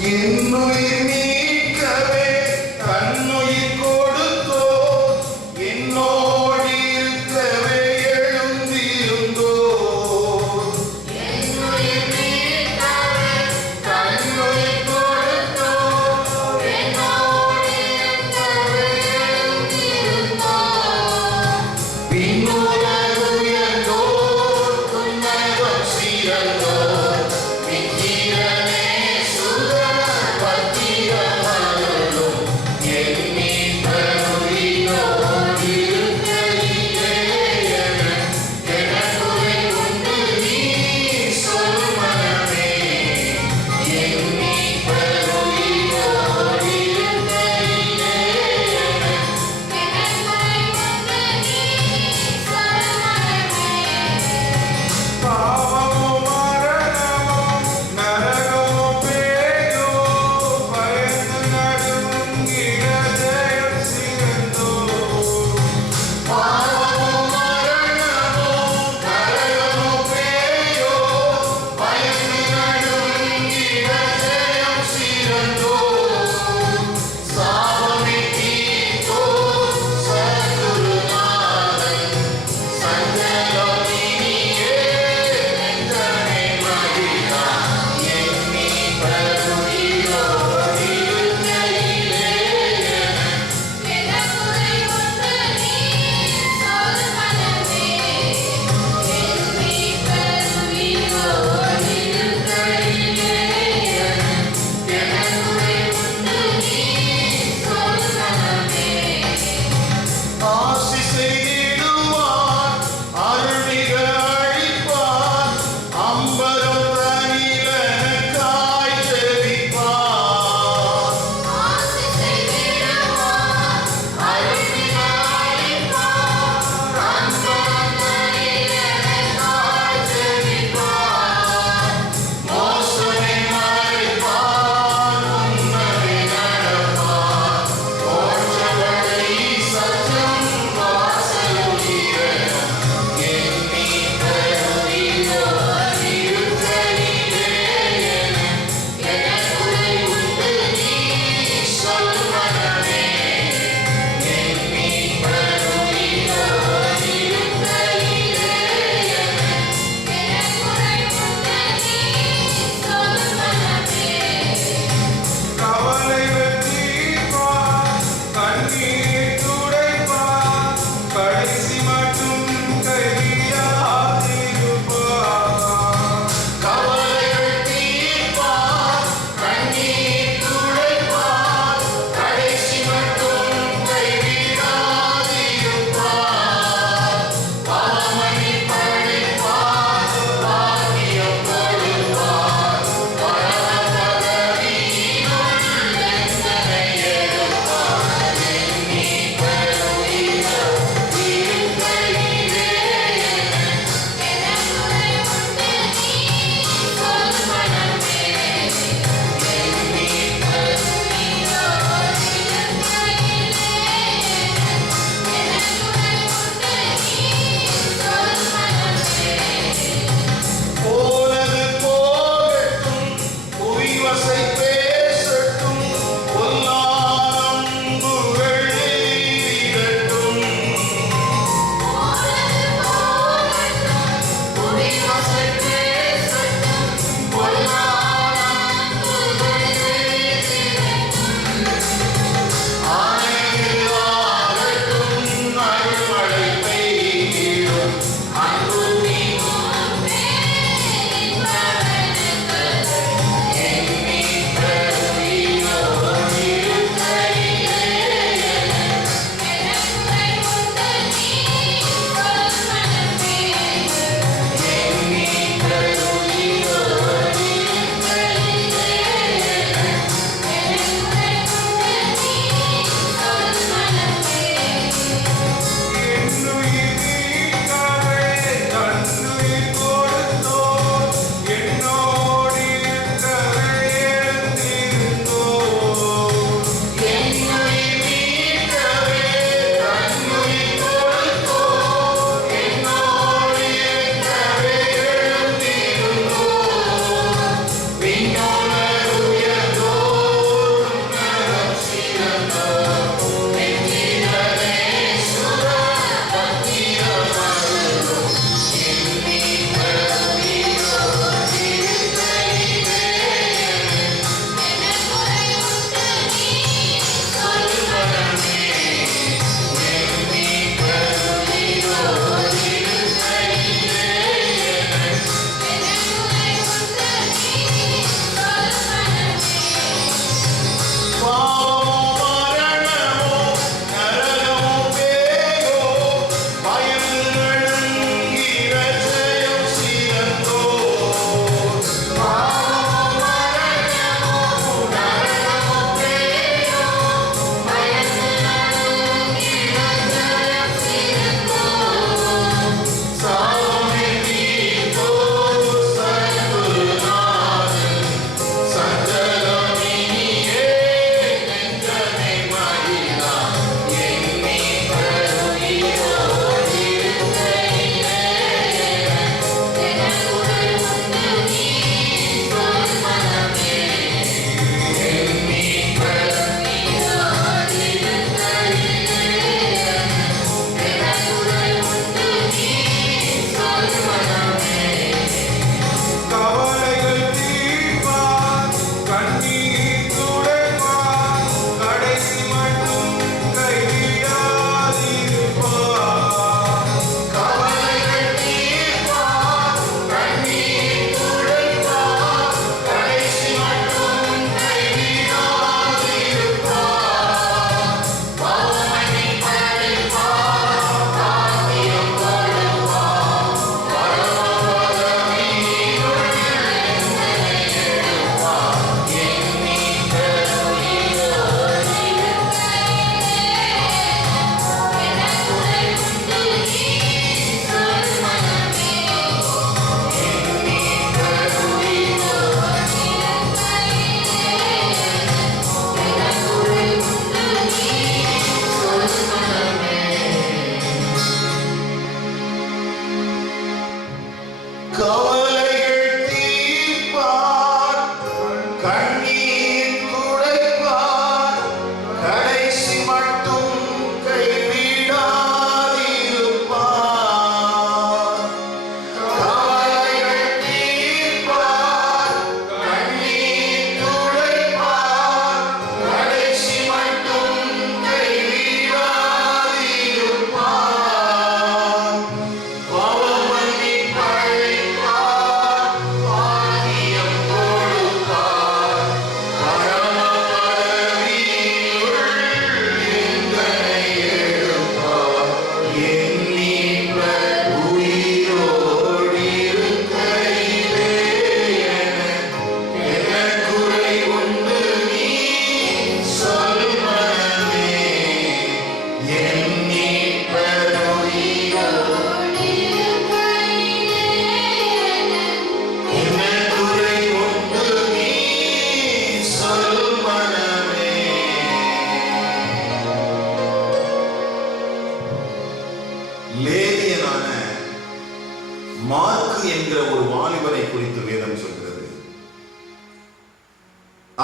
என்னுயிர் மீட்கவே தன்னுயிர் கொடுத்தோ என்னோடு இருக்கவே எழுந்திருந்தோ என்னுயிர் மீட்கவே தன்னுயிர் கொடுத்தோ என்னோடு இருக்கவே எழுந்திருந்தோ பின்னுலகுயர்ந்தோ உன்னதம் சிறந்தோ நித்திரனே சுதன பத்திரம்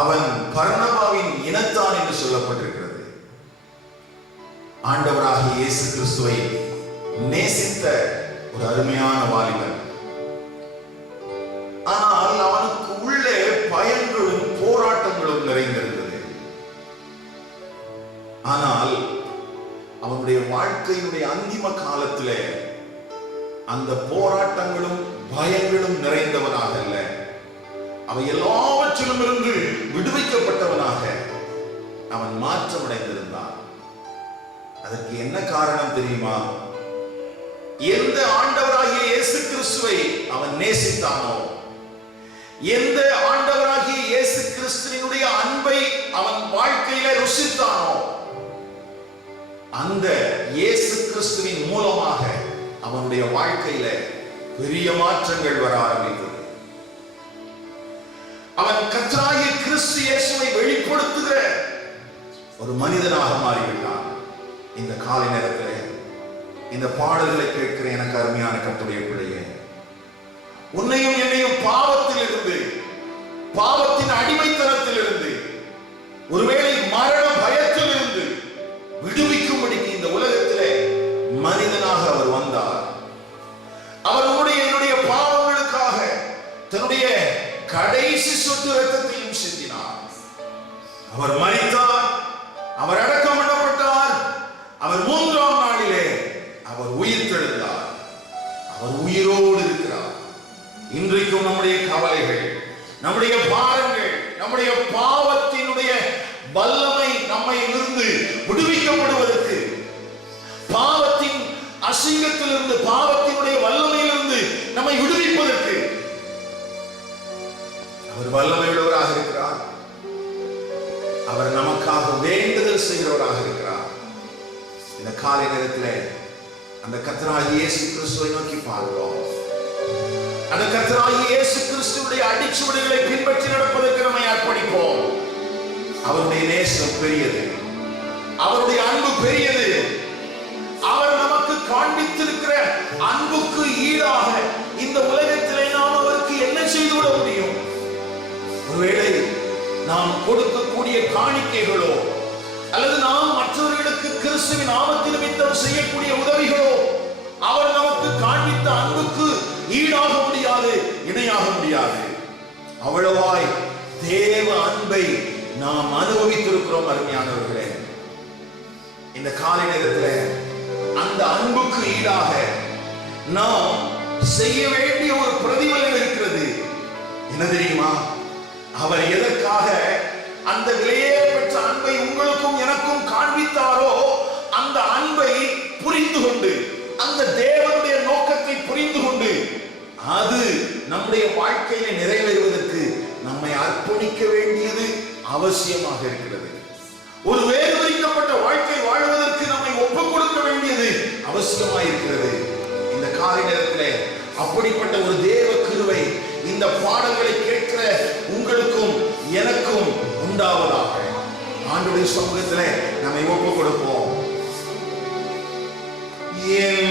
அவன் பர்னபாவின் இனத்தான் என்று சொல்லப்பட்டிருக்கிறது. ஆண்டவராகிய இயேசு கிறிஸ்துவை நேசித்த ஒரு அருமையான வாலிபன். ஆனால் அவனுக்கு உள்ளே பயங்களும் போராட்டங்களும் நிறைந்திருந்தது. ஆனால் அவனுடைய வாழ்க்கையினுடைய அந்திம காலத்திலே அந்த போராட்டங்களும் பயங்களும் நிறைந்தவனாக அல்ல, அவன் எல்லாவற்றிலும் இருந்து விடுவிக்கப்பட்டவனாக அவன் மாற்றமடைந்திருந்தான். அதற்கு என்ன காரணம் தெரியுமா? எந்த ஆண்டவராகிய இயேசு கிறிஸ்துவை அவன் நேசித்தானோ, எந்த ஆண்டவராகிய இயேசு கிறிஸ்துவினுடைய அன்பை அவன் வாழ்க்கையில ருசித்தானோ, அந்த இயேசு கிறிஸ்துவின் மூலமாக அவனுடைய வாழ்க்கையில பெரிய மாற்றங்கள் வர ஆரம்பித்தது. அவன் கர்த்தராகிய கிறிஸ்து இயேசுவை வெளிப்படுத்துகிற ஒரு மனிதனாக மாறிவிட்டான். இந்த காலை நேரத்தில் இந்த பாடல்களை கேட்கிற எனக்கு அருமையான கர்த்தருடைய பிள்ளையே, உன்னையும் என்னையும் பாவத்தில் இருந்து, பாவத்தின் அடிமைத்தனத்தில் இருந்து, ஒருவேளை மரண பயத்தில் இருந்து விடுவிக்கும்படிக்கு இந்த உலகத்திலே மனிதனாக அவர் வந்தார். அவர் என்னுடைய பாவங்களுக்காக தன்னுடைய கடைசி சொட்டு இரத்தத்தையும் சிந்தினார். அவர் மரித்தார், அவர் அடக்கம் பண்ணப்பட்டார், அவர் 3ஆம் நாளிலே அவர் உயிர்த்தெழுந்தார். அவர் உயிரோடு இருக்கிறார். இன்றைக்கும் நம்முடைய கவலைகள், நம்முடைய பாரங்கள், நம்முடைய பாவத்தினுடைய வல்லமை நம்மை இருந்து விடுவிக்கப்படுவதற்கு, பாவத்தின் அசிங்கத்திலிருந்து, பாவத்தினுடைய வல்லமையிலிருந்து நம்மை விடுவிப்பதற்கு அவர் வல்லமை உள்ளவராக இருக்கிறார். அவர் நமக்காக வேண்டுதல் செய்கிறவராக இருக்கிறார். இந்த காலை நேரத்தில் அந்த கர்த்தராகிய இயேசு கிறிஸ்துவை நோக்கி பார்க்கிறோம். அந்த கர்த்தராகிய இயேசு கிறிஸ்துவுடைய அடிச்சுவடுகளை பின்பற்றி நடப்பதற்கு நம்மை அர்ப்பணிப்போம். அவருடைய நேசம் பெரியது, அவருடைய அன்பு பெரியது. அவர் நமக்கு காண்பித்திருக்கிற அன்புக்கு ஈடாக இந்த உலகத்திலே நாம் அவருக்கு என்ன செய்துவிட முடியும்? ஒருவேளை நாம் கொடுக்கக்கூடிய காணிக்கைகளோ, அல்லது நாம் மற்றவர்களுக்கு கிறிஸ்துவின் நாமத்தின் நிமித்தம் செய்யக்கூடிய உதவிகளோ அவர் நமக்கு காண்பித்த அன்புக்கு ஈடாக முடியாது, இணையாக முடியாது. அவ்வளவாய் தேவ அன்பை நாம் அனுபவித்திருக்கிறோம். அருமையானவர்களே, இந்த காலை நேரத்தில் அந்த அன்புக்கு ஈடாக நாம் செய்ய வேண்டிய ஒரு பிரதிபலன் இருக்கிறது. என்ன தெரியுமா? அவர் எதற்காக அந்த விலையே பெற்ற அன்பை உங்களுக்கும் எனக்கும் காண்பித்தாரோ, அந்த அன்பை புரிந்து கொண்டு, அந்த தேவனுடைய நோக்கத்தை புரிந்து கொண்டு, அது நம்முடைய வாழ்க்கையில நிறைவேறுவதற்கு நம்மை அர்ப்பணிக்க வேண்டியது அவசியமாக இருக்கிறது. ஒரு வேறுபடுத்தப்பட்ட வாழ்க்கை வாழ்வதற்கு நம்மை ஒப்புக் கொடுக்க வேண்டியது அவசியமாக இருக்கிறது. இந்த காலை நேரத்தில் அப்படிப்பட்ட ஒரு தேவ கிருபை இந்த பாடல்களை கேட்கிற உங்களுக்கும் எனக்கும் உண்டாவதாக. ஆண்டவருடைய சமூகத்தில் நம்மை ஒப்புக் கொடுப்போம். Yeah.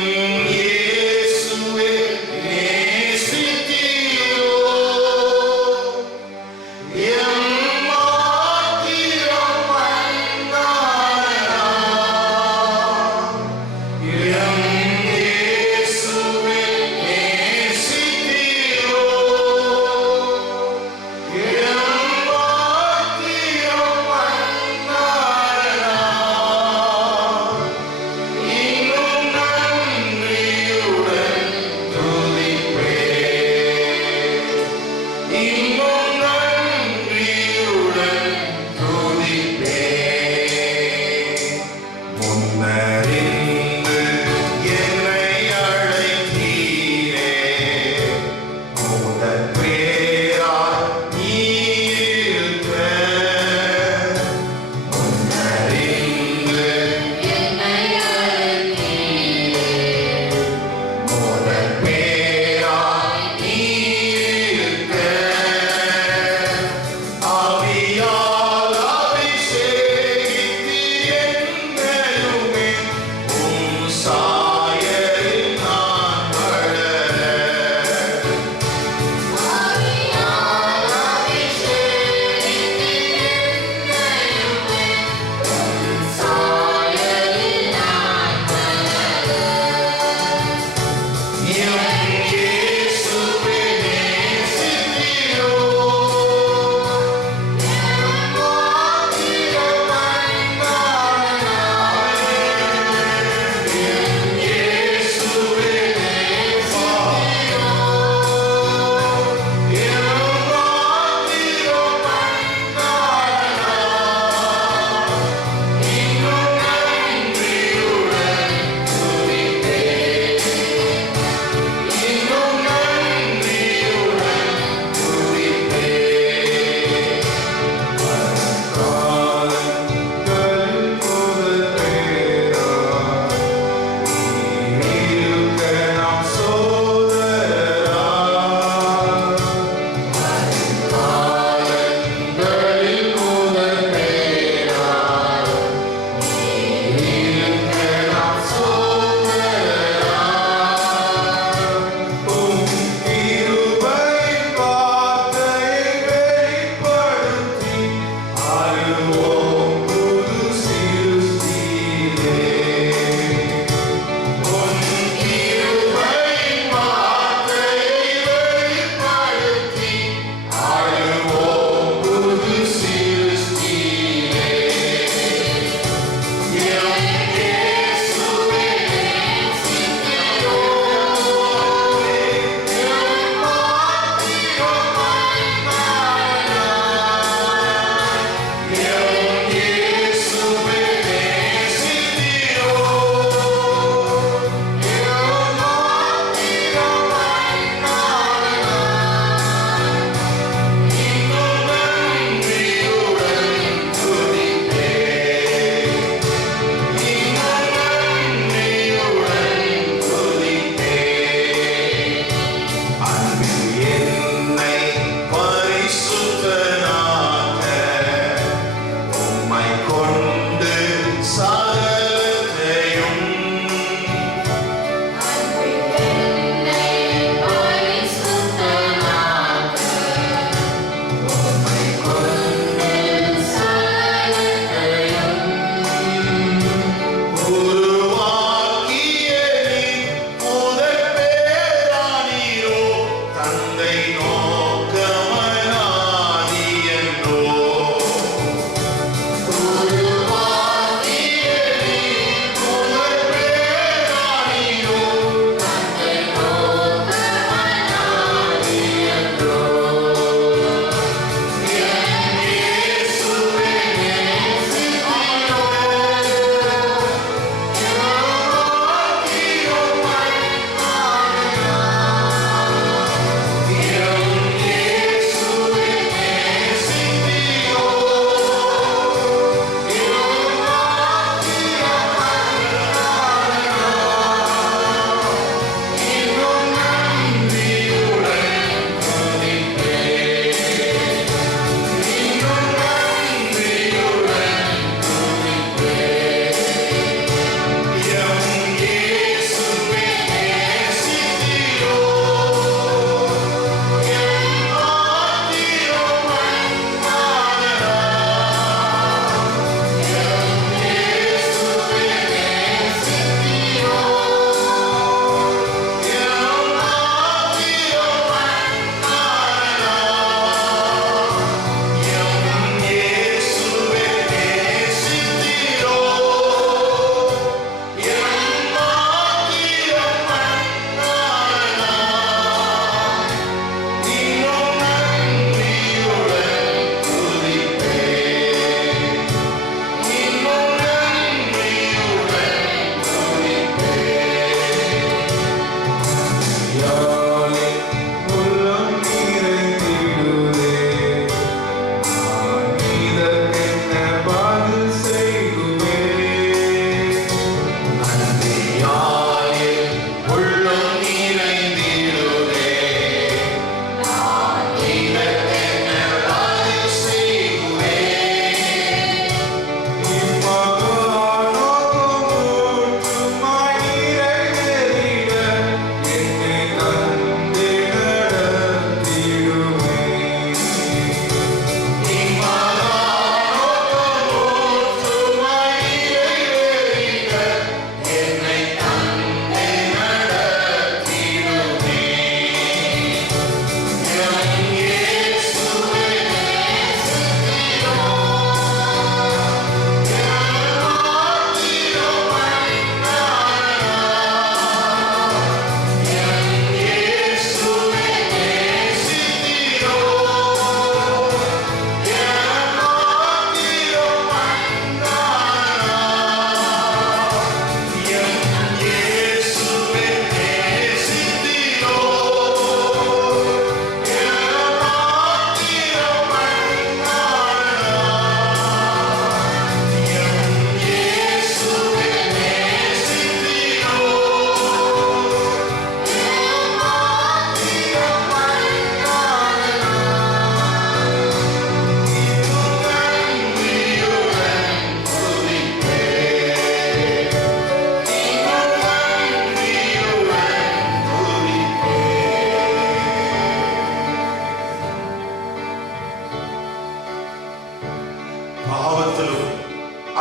பாவத்திலும்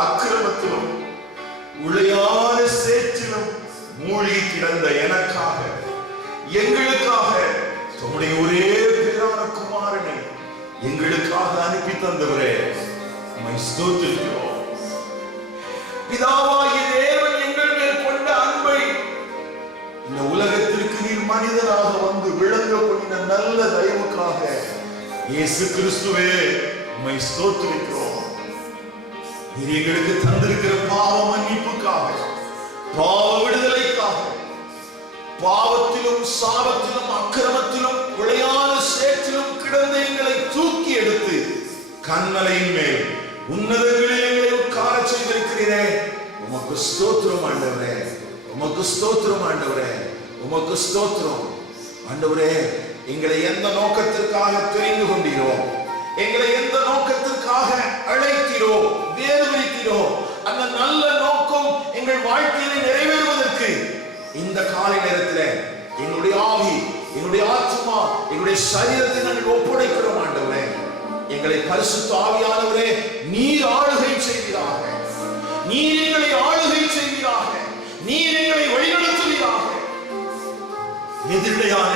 அக்கிரமத்திலும் உளையான சேற்றிலும் மூழ்கி கிடந்த எனக்காக எங்களுக்காக தம்முடைய ஒரே பேரான குமாரனை எங்களுக்காக அனுப்பி தந்தவரே உம்மை ஸ்தோத்திரிக்கிறோம். பிதாவாகிய தேவன் எங்கள் மேல் கொண்ட அன்பை இந்த உலகத்திற்கு நீர் மனிதனாக வந்து விளங்க பண்ணின நல்ல தயவுக்காக இயேசு கிறிஸ்துவே உம்மை ஸ்தோத்திரிக்கிறோம். நீர் எங்களுக்கு தந்திருக்கிற பாவ மன்னிப்புக்காக, பாவ விடுதலைக்காக, பாவத்திலும் சாபத்திலும் அக்கிரமத்திலும் கொலையான சேற்றிலும் கிடந்த எங்களை தூக்கி எடுத்து கண்மலையின் மேல் உன்னதங்களில் எங்களை உட்கார செய்திருக்கிறீரே. உமக்கு ஸ்தோத்திரம் ஆண்டவரே, உமக்கு ஸ்தோத்திரம் ஆண்டவரே, உமக்கு ஸ்தோத்திரம் ஆண்டவரே. எங்களை எந்த நோக்கத்திற்காக தெரிந்து கொண்டீரோ, எங்களை எந்த நோக்கத்திற்காக அழைத்தீரோ, வேறு விரித்தீரோ, அந்த நல்ல நோக்கம் எங்கள் வாழ்க்கையில நிறைவேறுவதற்கு இந்த காலை நேரத்தில் எங்களுடைய ஆவி, எங்களுடைய ஆத்மா, எங்களுடைய சரீரத்தை நாங்கள் ஒப்படைக்கிறோம் ஆண்டவரே. எங்களை பரிசுத்த ஆவியானவரே நீர் ஆளுகை செய்வீராக, நீர் எங்களை ஆளுகை செய்வீராக, நீர் எங்களை வழிநடத்துவீராக. எதிரிடையான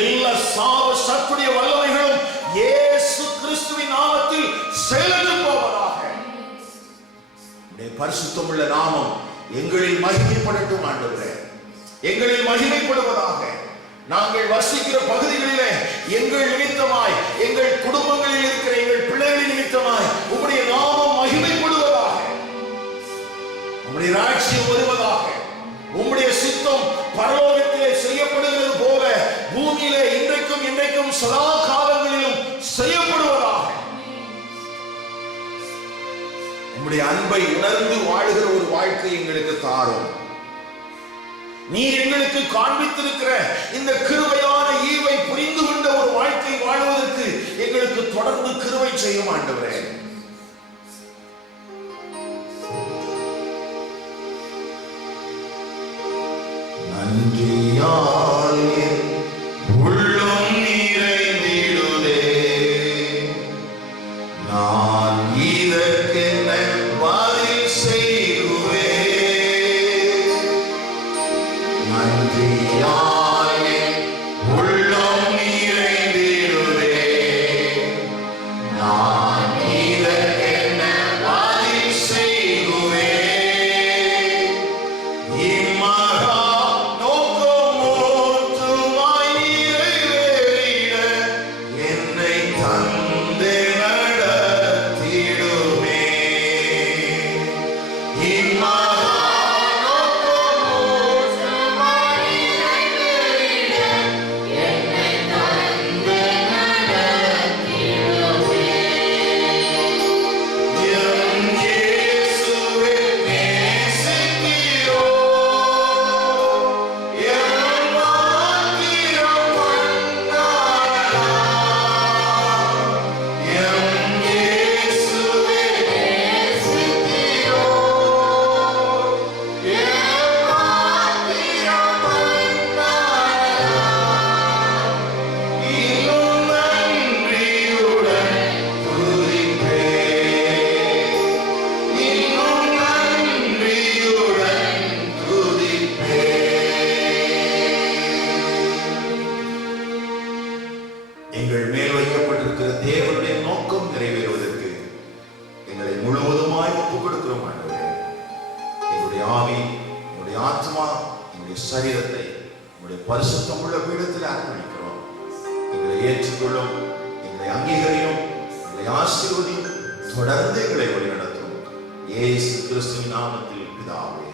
எல்லா சாப சத்துடைய வல்லமைகளும் இயேசு கிறிஸ்துவின் நாமத்தில் செயலற்று போவதாக. உம்முடைய பரிசுத்தமுள்ள நாமம் எங்களில் மகிமைப்படட்டும் ஆண்டவரே, எங்களில் மகிமைப்படுவதாக. நாங்கள் வசிக்கிற பகுதிகளிலே எங்கள் நிமித்தமாய், எங்கள் குடும்பங்களில் இருக்கிற எங்கள் பிள்ளைகளின் நிமித்தமாய் உம்முடைய நாமம் மகிமைப்படுவதாக. உம்முடைய ராஜ்யம் வருவதாக. உம்முடைய சித்தம் பரலோகத்திலே செய்யப்படுகிறது போல பூமியிலே இன்றைக்கும் இன்றைக்கும் சதா காலங்களிலும் செய்யப்படுவதாக. உம்முடைய அன்பை உணர்ந்து வாழுகிற ஒரு வாழ்க்கை எங்களுக்கு தாரும். நீர் எங்களுக்கு காண்பித்திருக்கிற இந்த கிருபையான ஈவை புரிந்து கொண்ட ஒரு வாழ்க்கை வாழ்வதற்கு எங்களுக்கு தொடர்ந்து கிருபை செய்யும் ஆண்டவரே. நன்றியால் உள்ளம் நிறைந்திடுதே, நான் இதற்கென்ன பதில் செய்வேன். நன்றியால் உள்ளம் நிறைந்திடுதே, நான் இதற்கென்ன பதில் செய்வேன். இம்மகா எங்கள் மேல் வைக்கப்பட்டிருக்கிற தேவனுடைய நோக்கம் நிறைவேறுவதற்கு எங்களை முழுவதுமாய் ஒப்புக் கொடுக்கிறோம் ஆண்டவரே. எங்களுடைய ஆவி, எங்களுடைய ஆத்மா, எங்களுடைய சரீரத்தை உங்களுடைய பரிசுத்தம் உள்ள பீடத்தில் அர்ப்பணிக்கிறோம். எங்களை ஏற்றுக்கொள்ளும், எங்களை அங்கீகரியும், எங்களை ஆசீர்வதியும், தொடர்ந்து எங்களை வழிநடத்தும். இயேசு கிறிஸ்துவின் நாமத்தில் பிதாவே.